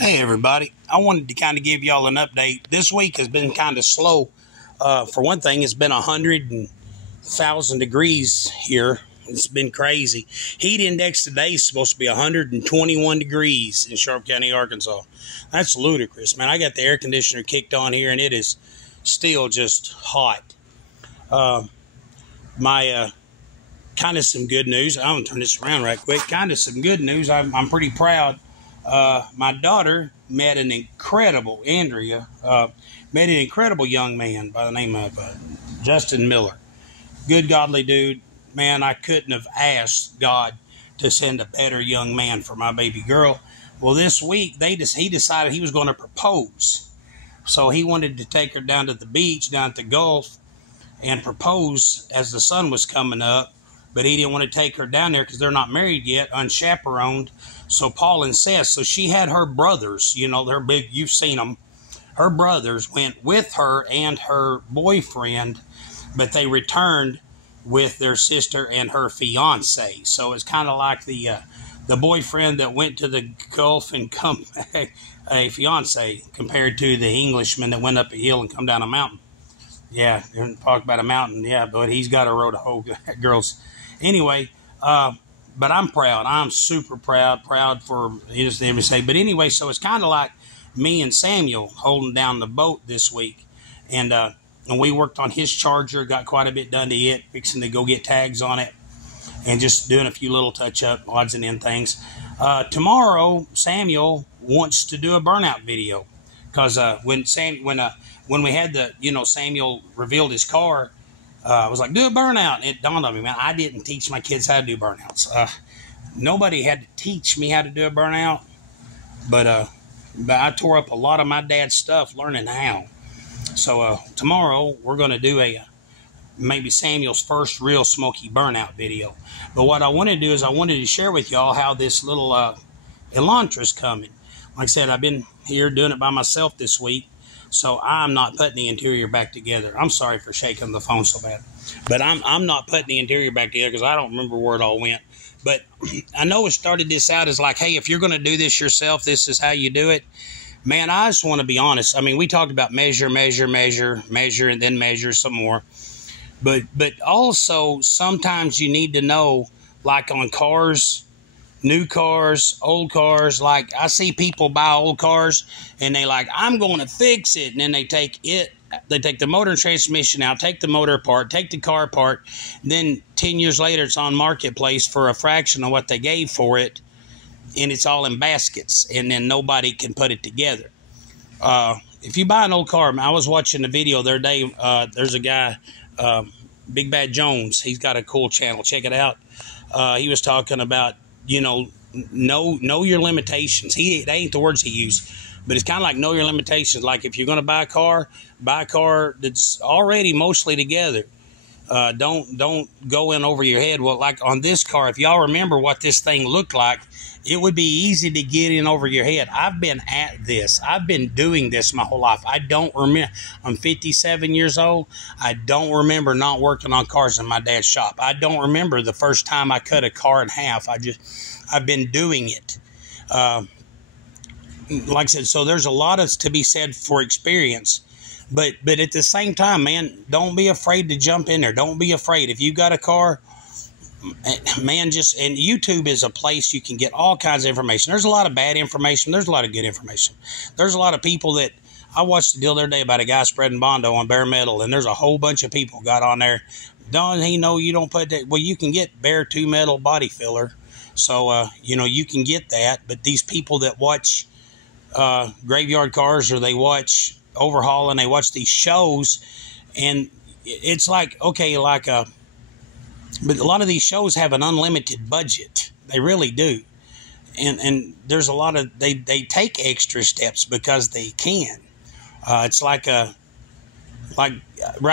Hey everybody, I wanted to kind of give y'all an update. This week has been kind of slow. For one thing, it's been 100,000 degrees here. It's been crazy. Heat index today is supposed to be 121 degrees in Sharp County, Arkansas. That's ludicrous, man. I got the air conditioner kicked on here and it is still just hot. Kind of some good news. I'm going to turn this around right quick. Kind of some good news. I'm pretty proud. My daughter met an incredible, Andrea, met an incredible young man by the name of Justin Miller. Good, godly dude. Man, I couldn't have asked God to send a better young man for my baby girl. Well, this week, he decided he was going to propose. So he wanted to take her down to the beach, down at the Gulf, and propose as the sun was coming up. But he didn't want to take her down there because they're not married yet, unchaperoned. So Paul insists. So she had her brothers, you know, they're big, you've seen them. Her brothers went with her and her boyfriend, but they returned with their sister and her fiance. So it's kind of like the boyfriend that went to the Gulf and come a fiance compared to the Englishman that went up a hill and come down a mountain. Yeah, talk about a mountain. Yeah, but he's got a road to hoe, girls. Anyway, but I'm proud. I'm super proud for his name to say. But anyway, so it's kind of like me and Samuel holding down the boat this week. And we worked on his Charger, got quite a bit done to it, fixing to go get tags on it, and just doing a few little touch-up, odds and end things. Tomorrow, Samuel wants to do a burnout video. Because when we had the, Samuel revealed his car, I was like, do a burnout. And it dawned on me, man, I didn't teach my kids how to do burnouts. Nobody had to teach me how to do a burnout. But I tore up a lot of my dad's stuff learning how. So tomorrow we're going to do maybe Samuel's first real smoky burnout video. But what I wanted to do is I wanted to share with y'all how this little Elantra is coming. Like I said, I've been here doing it by myself this week. So I'm not putting the interior back together. I'm sorry for shaking the phone so bad. But I'm not putting the interior back together because I don't remember where it all went. But I know it started this out as like, hey, if you're going to do this yourself, this is how you do it. Man, I just want to be honest. I mean, we talked about measure, and then measure some more. But also, sometimes you need to know, like on cars, new cars, old cars. Like I see people buy old cars and they like, I'm going to fix it. And then they take the motor and transmission out, take the motor apart, take the car apart. Then 10 years later, it's on Marketplace for a fraction of what they gave for it. And it's all in baskets. And then nobody can put it together. If you buy an old car, I was watching a video the other day. There's a guy, Big Bad Jones. He's got a cool channel. Check it out. He was talking about, know your limitations. They ain't the words he used, but it's kind of like know your limitations. Like if you're going to buy a car that's already mostly together. Don't go in over your head. Well, like on this car, if y'all remember what this thing looked like, it would be easy to get in over your head. I've been at this. I've been doing this my whole life. I don't remember. I'm 57 years old. I don't remember not working on cars in my dad's shop. I don't remember the first time I cut a car in half. I've been doing it. Like I said, so there's a lot to be said for experience. But at the same time, man, don't be afraid to jump in there. Don't be afraid. If you got a car, man, and YouTube is a place you can get all kinds of information. There's a lot of bad information. There's a lot of good information. There's a lot of people that I watched the deal the other day about a guy spreading Bondo on bare metal, and there's a whole bunch of people got on there. Don't he know you don't put that? Well, you can get bare 2 metal body filler. So, you can get that. But these people that watch graveyard cars or they watch overhaul and they watch these shows, and it's like, okay, but a lot of these shows have an unlimited budget. They really do. And there's a lot of, they take extra steps because they can. It's like right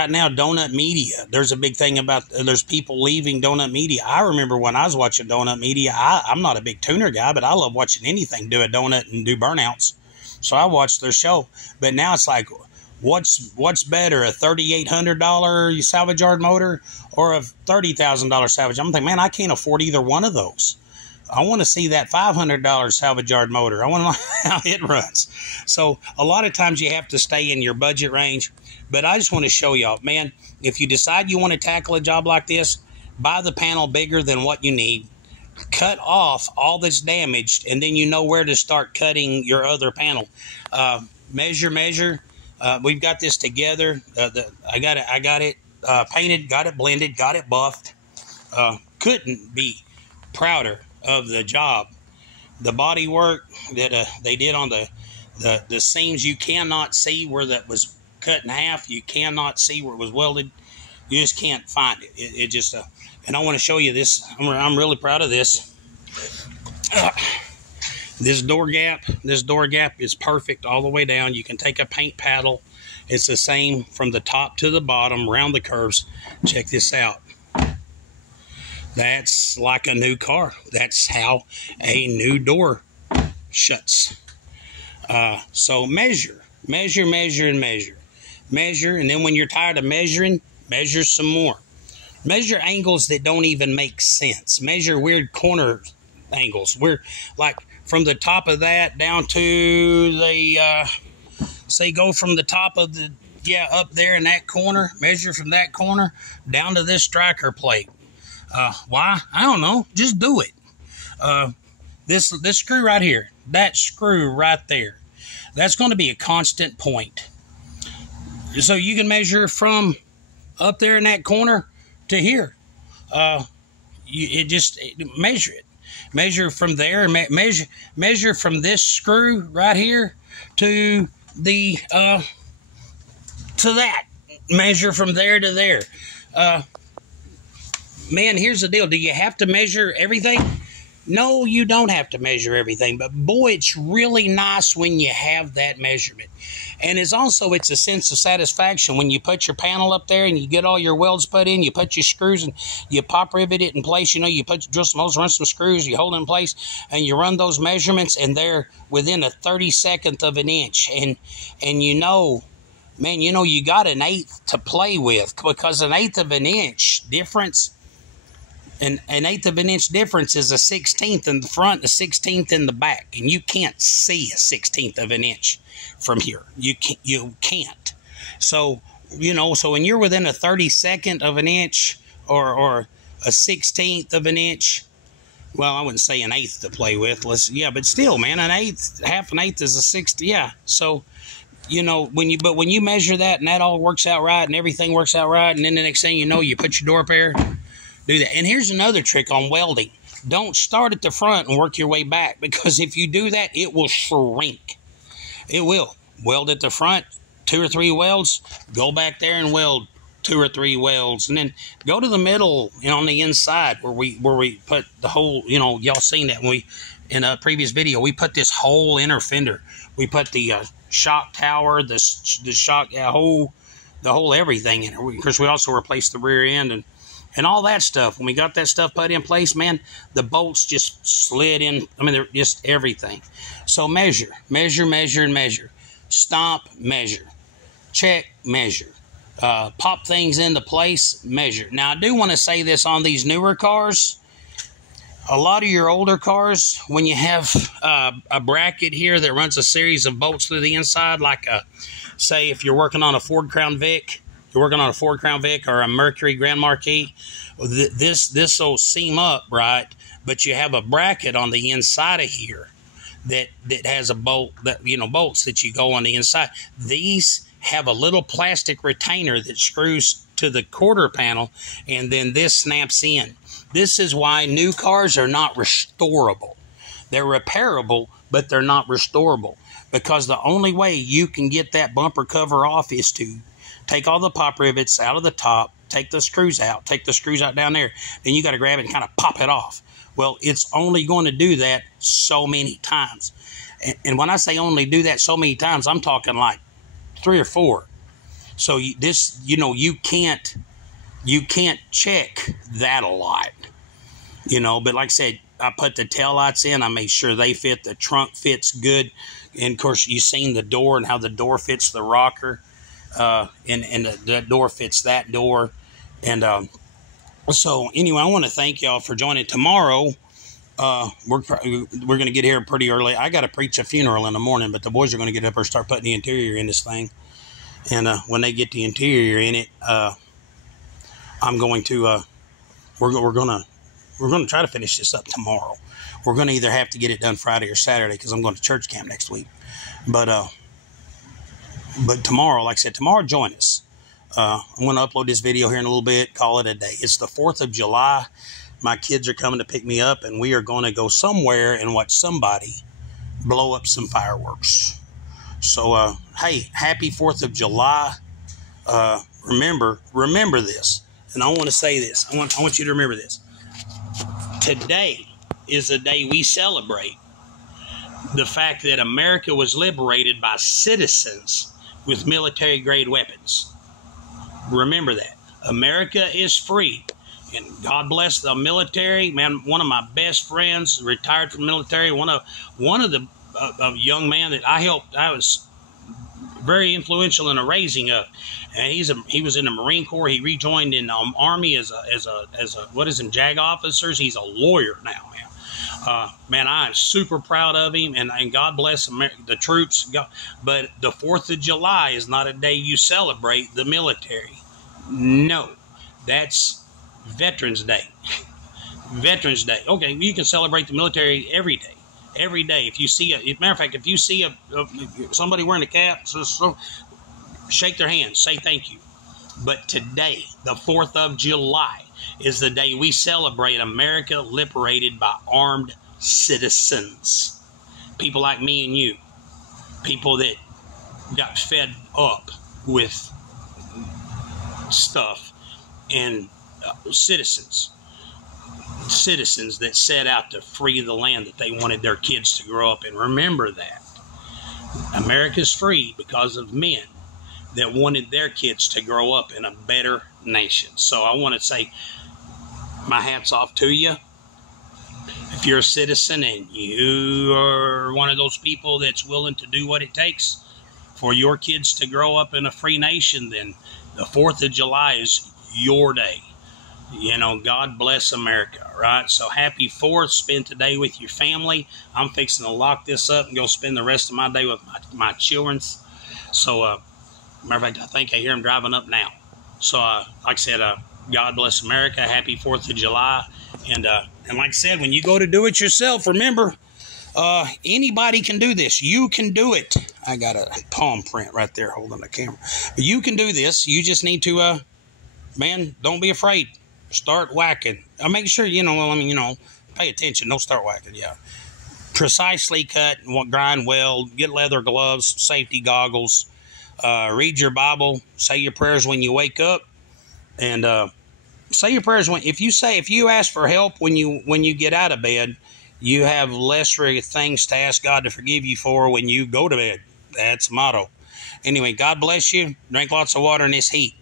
now, Donut Media. There's a big thing about, there's people leaving Donut Media. I remember when I was watching Donut Media, I'm not a big tuner guy, but I love watching anything do a donut and do burnouts. So I watched their show. But now it's like, what's better, a $3,800 salvage yard motor or a $30,000 salvage? I'm thinking, man, I can't afford either one of those. I want to see that $500 salvage yard motor. I want to know how it runs. So a lot of times you have to stay in your budget range. But I just want to show y'all, man, if you decide you want to tackle a job like this, buy the panel bigger than what you need. Cut off all that's damaged, and then you know where to start cutting your other panel. Measure. We've got this together. I got it painted, got it blended, got it buffed. Couldn't be prouder of the job. The body work that they did on the seams, you cannot see where that was cut in half. You cannot see where it was welded. You just can't find it. It just and I want to show you this. I'm really proud of this. This door gap is perfect all the way down. You can take a paint paddle. It's the same from the top to the bottom around the curves. Check this out. That's like a new car. That's how a new door shuts. So measure, and then when you're tired of measuring, measure some more. Measure angles that don't even make sense. Measure weird corner angles. We're like from the top of that down to the say go from the top of the up there in that corner. Measure from that corner down to this striker plate. Why? I don't know. Just do it. This screw right here, that screw right there, that's going to be a constant point. So you can measure from up there in that corner to here. Measure it. Measure from there. Measure from this screw right here to the to that. Measure from there to there. Man, here's the deal. Do you have to measure everything? No, you don't have to measure everything, but boy, it's really nice when you have that measurement. And it's a sense of satisfaction when you put your panel up there and you get all your welds put in, you put your screws and you pop rivet it in place, you drill some holes, run some screws, you hold it in place, and you run those measurements, and they're within a 32nd of an inch. And man, you got an eighth to play with, because an eighth of an inch difference, an eighth of an inch difference is a 16th in the front, a 16th in the back, and you can't see a 16th of an inch from here. You can't. So so when you're within a 32nd of an inch or a 16th of an inch, well, I wouldn't say an eighth to play with. But still, man, half an eighth is a sixth. Yeah. So when you measure that and that all works out right and everything works out right, and then the next thing you know, you put your door up there. Do that. And here's another trick on welding. Don't start at the front and work your way back, because if you do that, it will shrink. It will. Weld at the front, 2 or 3 welds. Go back there and weld 2 or 3 welds. And then go to the middle on the inside where we put the whole, y'all seen that in a previous video. We put this whole inner fender. We put the shock tower, the shock, the whole everything in it. Because we also replaced the rear end and all that stuff. When we got that stuff put in place, man, the bolts just slid in. I mean, they're just everything. So measure. Stomp, measure. Check, measure. Pop things into place, measure. Now, I do want to say this on these newer cars. A lot of your older cars, when you have a bracket here that runs a series of bolts through the inside, like say if you're working on a Ford Crown Vic, or a Mercury Grand Marquis, this will seam up, right? But you have a bracket on the inside of here that has a bolt, bolts that you go on the inside. These have a little plastic retainer that screws to the quarter panel, and then this snaps in. This is why new cars are not restorable. They're repairable, but they're not restorable, because the only way you can get that bumper cover off is to take all the pop rivets out of the top, take the screws out down there. Then you got to grab it and kind of pop it off. Well, it's only going to do that so many times. And when I say only do that so many times, I'm talking like 3 or 4. So you can't check that a lot, but like I said, I put the taillights in. I made sure they fit. The trunk fits good. And of course, you've seen the door and how the door fits the rocker. And the door fits that door. And so anyway, I want to thank y'all for joining. Tomorrow We're going to get here pretty early. I got to preach a funeral in the morning, but the boys are going to get up there and start putting the interior in this thing. And when they get the interior in it, I'm going to we're going to try to finish this up tomorrow. We're going to either have to get it done Friday or Saturday because I'm going to church camp next week. But tomorrow, like I said, tomorrow join us. I'm going to upload this video here in a little bit, call it a day. It's the 4th of July. My kids are coming to pick me up, and we are going to go somewhere and watch somebody blow up some fireworks. So, hey, happy 4th of July. Remember this. And I want to say this. I want you to remember this. Today is the day we celebrate the fact that America was liberated by citizens with military-grade weapons. Remember that. America is free. And God bless the military. Man, one of my best friends, retired from the military, one of the young man that I helped, I was very influential in the raising of. And he was in the Marine Corps. He rejoined in the Army as a what is him, JAG officers. He's a lawyer now, man. Man, I am super proud of him, and God bless the troops. But the 4th of July is not a day you celebrate the military. No, that's Veterans Day. Veterans Day. Okay, you can celebrate the military every day. Every day. If you see matter of fact, if you see somebody wearing a cap, so shake their hand, say thank you. But today, the 4th of July, is the day we celebrate America liberated by armed citizens. People like me and you. People that got fed up with stuff, and citizens that set out to free the land that they wanted their kids to grow up in. Remember that. America's free because of men that wanted their kids to grow up in a better nation. So I want to say my hat's off to you. If you're a citizen and you are one of those people that's willing to do what it takes for your kids to grow up in a free nation, then the 4th of July is your day. You know, God bless America, right? So happy 4th. Spend today with your family. I'm fixing to lock this up and go spend the rest of my day with my children. So, matter of fact, I think I hear them driving up now. So, like I said, God bless America. Happy 4th of July. And like I said, when you go to do it yourself, remember, anybody can do this. You can do it. I got a palm print right there holding the camera. But you can do this. You just need to, man, don't be afraid. Start whacking. Make sure, pay attention. Don't start whacking, yeah. Precisely cut, grind well, get leather gloves, safety goggles, read your Bible, say your prayers when you wake up, and say your prayers if you ask for help when you get out of bed, you have lesser things to ask God to forgive you for when you go to bed. That's the motto. Anyway, God bless you. Drink lots of water in this heat.